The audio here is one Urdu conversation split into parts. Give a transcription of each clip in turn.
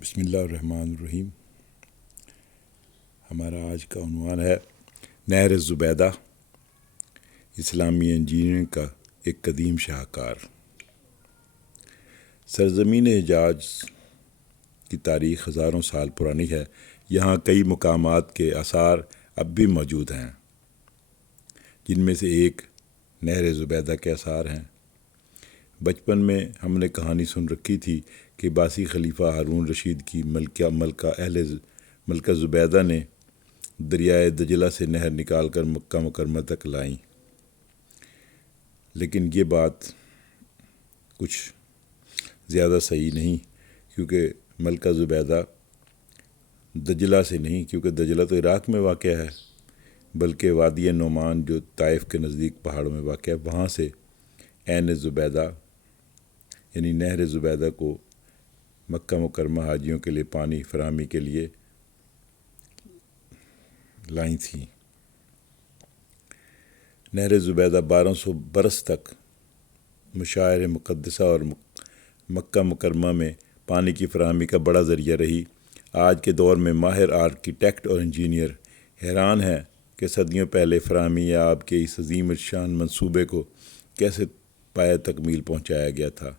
بسم اللہ الرحمن الرحیم۔ ہمارا آج کا عنوان ہے نہر زبیدہ، اسلامی انجینئرنگ کا ایک قدیم شاہکار۔ سرزمین حجاز کی تاریخ ہزاروں سال پرانی ہے۔ یہاں کئی مقامات کے آثار اب بھی موجود ہیں، جن میں سے ایک نہر زبیدہ کے آثار ہیں۔ بچپن میں ہم نے کہانی سن رکھی تھی کہ باسی خلیفہ ہارون رشید کی ملکہ زبیدہ نے دریائے دجلہ سے نہر نکال کر مکہ مکرمہ تک لائیں، لیکن یہ بات کچھ زیادہ صحیح نہیں، کیونکہ ملکہ زبیدہ دجلہ سے نہیں، کیونکہ دجلہ تو عراق میں واقع ہے، بلکہ وادی نعمان جو طائف کے نزدیک پہاڑوں میں واقع ہے، وہاں سے عین زبیدہ یعنی نہر زبیدہ کو مکہ مکرمہ حاجیوں کے لیے پانی فراہمی کے لیے لائیں تھیں۔ نہر زبیدہ 1200 برس تک مشاعر مقدسہ اور مکہ مکرمہ میں پانی کی فراہمی کا بڑا ذریعہ رہی۔ آج کے دور میں ماہر آرکیٹیکٹ اور انجینئر حیران ہیں کہ صدیوں پہلے فراہمی آب کے اس عظیم الشان منصوبے کو کیسے پایہ تکمیل پہنچایا گیا تھا۔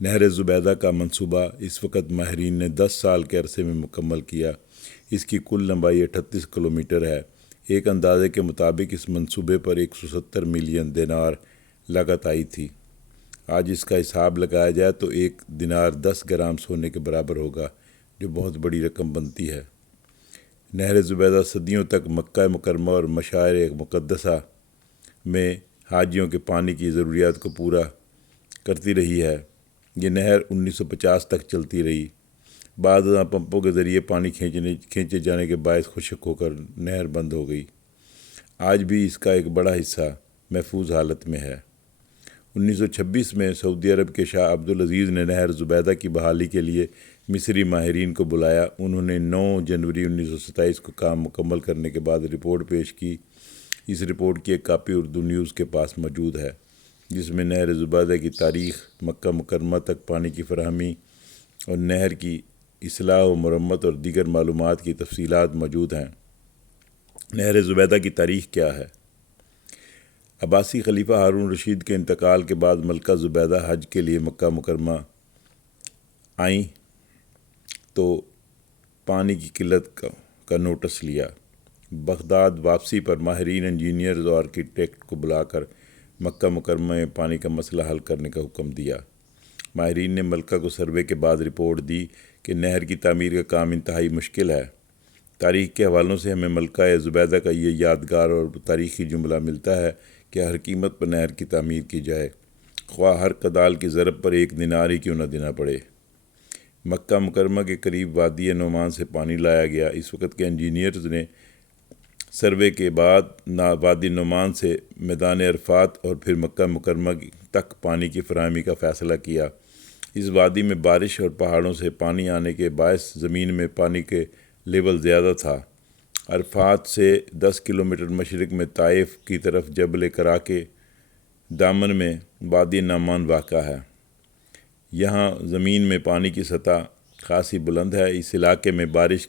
نہر زبیدہ کا منصوبہ اس وقت ماہرین نے 10 سال کے عرصے میں مکمل کیا۔ اس کی کل لمبائی 38 کلومیٹر ہے۔ ایک اندازے کے مطابق اس منصوبے پر 170 ملین دینار لاگت آئی تھی۔ آج اس کا حساب لگایا جائے تو ایک دینار 10 گرام سونے کے برابر ہوگا، جو بہت بڑی رقم بنتی ہے۔ نہر زبیدہ صدیوں تک مکہ مکرمہ اور مشاعر مقدسہ میں حاجیوں کے پانی کی ضروریات کو پورا کرتی رہی ہے۔ یہ نہر 1950 تک چلتی رہی۔ بعد ازاں پمپوں کے ذریعے پانی کھینچے جانے کے باعث خشک ہو کر نہر بند ہو گئی۔ آج بھی اس کا ایک بڑا حصہ محفوظ حالت میں ہے۔ 1926 میں سعودی عرب کے شاہ عبدالعزیز نے نہر زبیدہ کی بحالی کے لیے مصری ماہرین کو بلایا۔ انہوں نے 9 جنوری 1927 کو کام مکمل کرنے کے بعد رپورٹ پیش کی۔ اس رپورٹ کی ایک کاپی اردو نیوز کے پاس موجود ہے، جس میں نہر زبیدہ کی تاریخ، مکہ مکرمہ تک پانی کی فراہمی اور نہر کی اصلاح و مرمت اور دیگر معلومات کی تفصیلات موجود ہیں۔ نہر زبیدہ کی تاریخ کیا ہے؟ عباسی خلیفہ ہارون رشید کے انتقال کے بعد ملکہ زبیدہ حج کے لیے مکہ مکرمہ آئیں تو پانی کی قلت کا نوٹس لیا۔ بغداد واپسی پر ماہرین انجینئرز اور آرکیٹیکٹ کو بلا کر مکہ مکرمہ میں پانی کا مسئلہ حل کرنے کا حکم دیا۔ ماہرین نے ملکہ کو سروے کے بعد رپورٹ دی کہ نہر کی تعمیر کا کام انتہائی مشکل ہے۔ تاریخ کے حوالوں سے ہمیں ملکہ زبیدہ کا یہ یادگار اور تاریخی جملہ ملتا ہے کہ ہر قیمت پر نہر کی تعمیر کی جائے، خواہ ہر کدال کی ضرب پر 1 دینار ہی کیوں نہ دینا پڑے۔ مکہ مکرمہ کے قریب وادی نعمان سے پانی لایا گیا۔ اس وقت کے انجینئرز نے سروے کے بعد وادی نعمان سے میدان عرفات اور پھر مکہ مکرمہ تک پانی کی فراہمی کا فیصلہ کیا۔ اس وادی میں بارش اور پہاڑوں سے پانی آنے کے باعث زمین میں پانی کے لیول زیادہ تھا۔ عرفات سے 10 کلومیٹر مشرق میں طائف کی طرف جبل کرا کے دامن میں وادی نعمان واقع ہے۔ یہاں زمین میں پانی کی سطح خاصی بلند ہے۔ اس علاقے میں بارش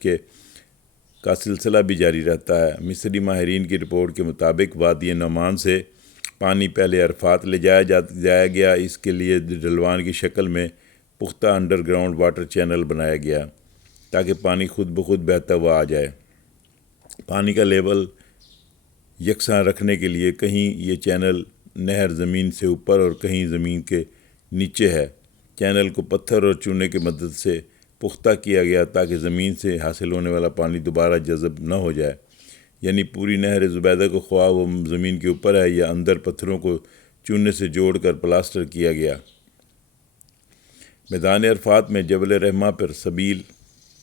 کا سلسلہ بھی جاری رہتا ہے۔ مصری ماہرین کی رپورٹ کے مطابق وادی نعمان سے پانی پہلے عرفات لے جایا گیا۔ اس کے لیے ڈھلوان کی شکل میں پختہ انڈر گراؤنڈ واٹر چینل بنایا گیا تاکہ پانی خود بخود بہتا ہوا آ جائے۔ پانی کا لیول یکساں رکھنے کے لیے کہیں یہ چینل نہر زمین سے اوپر اور کہیں زمین کے نیچے ہے۔ چینل کو پتھر اور چونے کی مدد سے پختہ کیا گیا تاکہ زمین سے حاصل ہونے والا پانی دوبارہ جذب نہ ہو جائے، یعنی پوری نہر زبیدہ کو خواہ وہ زمین کے اوپر ہے یا اندر پتھروں کو چونے سے جوڑ کر پلاسٹر کیا گیا۔ میدان عرفات میں جبل رحمہ پر سبیل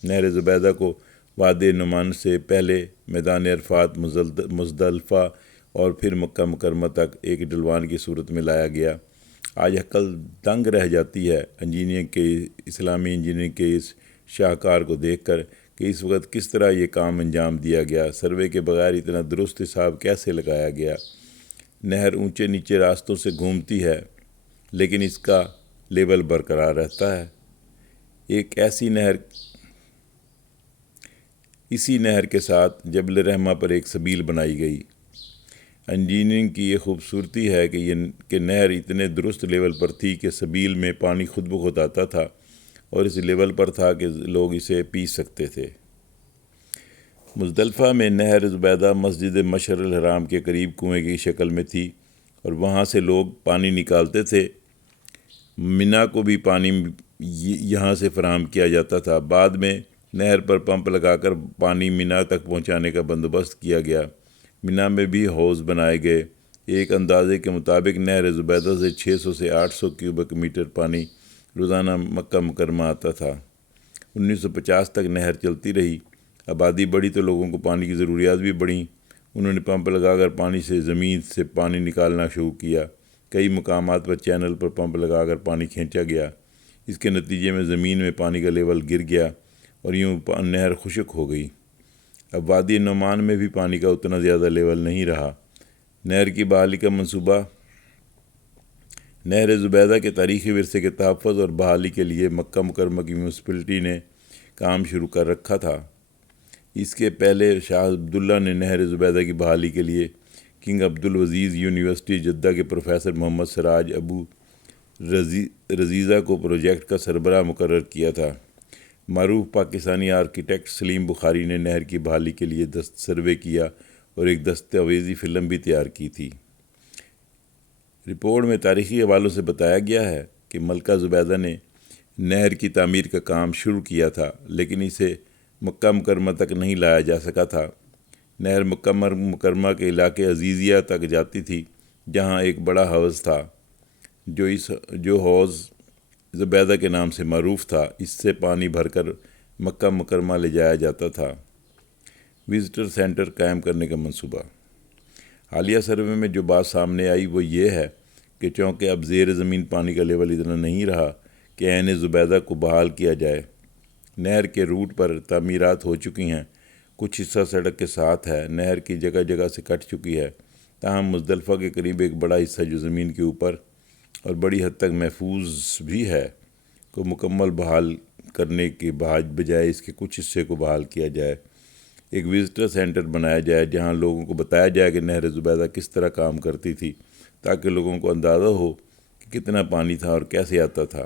نہر زبیدہ کو وادی نعمان سے پہلے میدان عرفات، مزدلفہ اور پھر مکہ مکرمہ تک ایک ڈھلوان کی صورت میں لایا گیا۔ آج عقل دنگ رہ جاتی ہے اسلامی انجینئرنگ کے اس شاہکار کو دیکھ کر کہ اس وقت کس طرح یہ کام انجام دیا گیا۔ سروے کے بغیر اتنا درست حساب کیسے لگایا گیا؟ نہر اونچے نیچے راستوں سے گھومتی ہے، لیکن اس کا لیول برقرار رہتا ہے۔ اسی نہر کے ساتھ جبل رحمہ پر ایک سبیل بنائی گئی۔ انجینئرنگ کی یہ خوبصورتی ہے کہ نہر اتنے درست لیول پر تھی کہ سبیل میں پانی خود بخود آتا تھا اور اس لیول پر تھا کہ لوگ اسے پی سکتے تھے۔ مزدلفہ میں نہر زبیدہ مسجد مشعر الحرام کے قریب کنویں کی شکل میں تھی اور وہاں سے لوگ پانی نکالتے تھے۔ منا کو بھی پانی یہاں سے فراہم کیا جاتا تھا۔ بعد میں نہر پر پمپ لگا کر پانی منا تک پہنچانے کا بندوبست کیا گیا۔ منا میں بھی حوض بنائے گئے۔ ایک اندازے کے مطابق نہر زبیدہ سے 600 سے 800 کیوبک میٹر پانی روزانہ مکہ مکرمہ آتا تھا۔ 1950 تک نہر چلتی رہی۔ آبادی بڑھی تو لوگوں کو پانی کی ضروریات بھی بڑھیں۔ انہوں نے پمپ لگا کر پانی سے زمین سے پانی نکالنا شروع کیا۔ کئی مقامات پر چینل پر پمپ لگا کر پانی کھینچا گیا۔ اس کے نتیجے میں زمین میں پانی کا لیول گر گیا اور یوں نہر خشک ہو گئی۔ اب وادی نعمان میں بھی پانی کا اتنا زیادہ لیول نہیں رہا۔ نہر کی بحالی کا منصوبہ نہر زبیدہ کے تاریخی ورثے کے تحفظ اور بحالی کے لیے مکہ مکرمہ کی میونسپلٹی نے کام شروع کر رکھا تھا۔ اس کے پہلے شاہ عبداللہ نے نہر زبیدہ کی بحالی کے لیے کنگ عبدالعزیز یونیورسٹی جدہ کے پروفیسر محمد سراج ابو رزیزہ کو پروجیکٹ کا سربراہ مقرر کیا تھا۔ معروف پاکستانی آرکیٹیکٹ سلیم بخاری نے نہر کی بحالی کے لیے سروے کیا اور ایک دستاویزی فلم بھی تیار کی تھی۔ رپورٹ میں تاریخی حوالوں سے بتایا گیا ہے کہ ملکہ زبیدہ نے نہر کی تعمیر کا کام شروع کیا تھا لیکن اسے مکہ مکرمہ تک نہیں لایا جا سکا تھا۔ نہر مکہ مکرمہ کے علاقے عزیزیہ تک جاتی تھی جہاں ایک بڑا حوض تھا جو حوض زبیدہ کے نام سے معروف تھا۔ اس سے پانی بھر کر مکہ مکرمہ لے جایا جاتا تھا۔ وزٹر سینٹر قائم کرنے کا منصوبہ حالیہ سروے میں جو بات سامنے آئی وہ یہ ہے کہ چونکہ اب زیر زمین پانی کا لیول اتنا نہیں رہا کہ عین زبیدہ کو بحال کیا جائے۔ نہر کے روٹ پر تعمیرات ہو چکی ہیں، کچھ حصہ سڑک کے ساتھ ہے، نہر کی جگہ جگہ سے کٹ چکی ہے، تاہم مزدلفہ کے قریب ایک بڑا حصہ جو زمین کے اوپر اور بڑی حد تک محفوظ بھی ہے کو مکمل بحال کرنے کے بجائے اس کے کچھ حصے کو بحال کیا جائے۔ ایک وزٹر سینٹر بنایا جائے جہاں لوگوں کو بتایا جائے کہ نہر زبیدہ کس طرح کام کرتی تھی تاکہ لوگوں کو اندازہ ہو کہ کتنا پانی تھا اور کیسے آتا تھا۔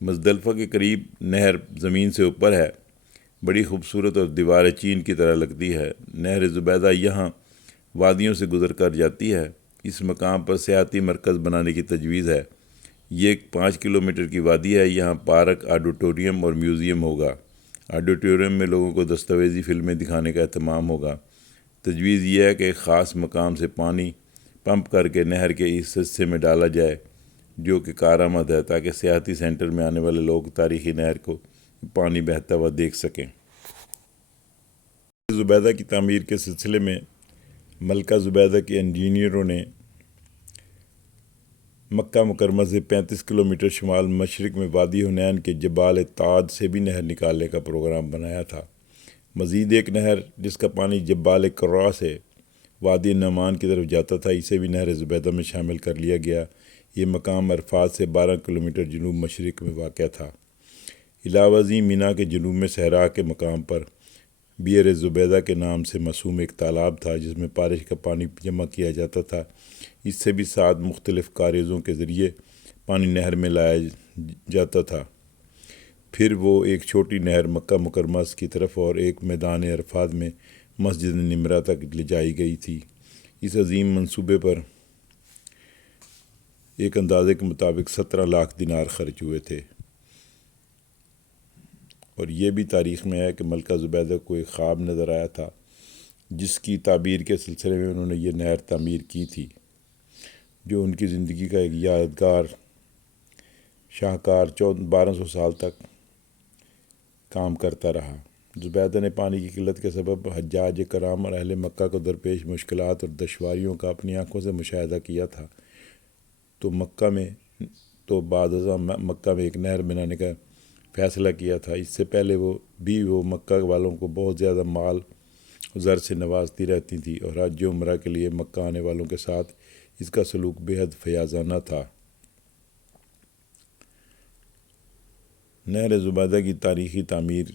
مزدلفہ کے قریب نہر زمین سے اوپر ہے، بڑی خوبصورت اور دیوار چین کی طرح لگتی ہے۔ نہر زبیدہ یہاں وادیوں سے گزر کر جاتی ہے۔ اس مقام پر سیاحتی مرکز بنانے کی تجویز ہے۔ یہ ایک 5 کلومیٹر کی وادی ہے۔ یہاں پارک، آڈیٹوریم اور میوزیم ہوگا۔ آڈیٹوریم میں لوگوں کو دستاویزی فلمیں دکھانے کا اہتمام ہوگا۔ تجویز یہ ہے کہ ایک خاص مقام سے پانی پمپ کر کے نہر کے اس حصے میں ڈالا جائے جو کہ کارآمد ہے تاکہ سیاحتی سینٹر میں آنے والے لوگ تاریخی نہر کو پانی بہتا ہوا دیکھ سکیں۔ زبیدہ کی تعمیر کے سلسلے میں ملکہ زبیدہ کے انجینئروں نے مکہ مکرمہ سے 35 کلومیٹر شمال مشرق میں وادی حنین کے جبال تاد سے بھی نہر نکالنے کا پروگرام بنایا تھا۔ مزید ایک نہر جس کا پانی جبال قرا سے وادی نعمان کی طرف جاتا تھا اسے بھی نہر زبیدہ میں شامل کر لیا گیا۔ یہ مقام عرفات سے 12 کلومیٹر جنوب مشرق میں واقع تھا۔ علاوہ ازیں مینا کے جنوب میں صحرا کے مقام پر بئر زبیدہ کے نام سے موسوم ایک تالاب تھا جس میں بارش کا پانی جمع کیا جاتا تھا۔ اس سے بھی 7 مختلف کاریزوں کے ذریعے پانی نہر میں لایا جاتا تھا۔ پھر وہ ایک چھوٹی نہر مکہ مکرمہ کی طرف اور ایک میدان عرفات میں مسجد نمرہ تک لے جائی گئی تھی۔ اس عظیم منصوبے پر ایک اندازے کے مطابق 17 لاکھ دینار خرچ ہوئے تھے۔ اور یہ بھی تاریخ میں ہے کہ ملکہ زبیدہ کو ایک خواب نظر آیا تھا جس کی تعبیر کے سلسلے میں انہوں نے یہ نہر تعمیر کی تھی جو ان کی زندگی کا ایک یادگار شاہکار 1200 سال تک کام کرتا رہا۔ زبیدہ نے پانی کی قلت کے سبب حجاج کرام اور اہل مکہ کو درپیش مشکلات اور دشواریوں کا اپنی آنکھوں سے مشاہدہ کیا تھا تو بعد ازاں مکہ میں ایک نہر بنانے کا فیصلہ کیا تھا۔ اس سے پہلے وہ مکہ والوں کو بہت زیادہ مال و زر سے نوازتی رہتی تھی اور حج و عمرہ کے لیے مکہ آنے والوں کے ساتھ اس کا سلوک بے حد فیاضانہ تھا۔ نہر زبیدہ کی تاریخی تعمیر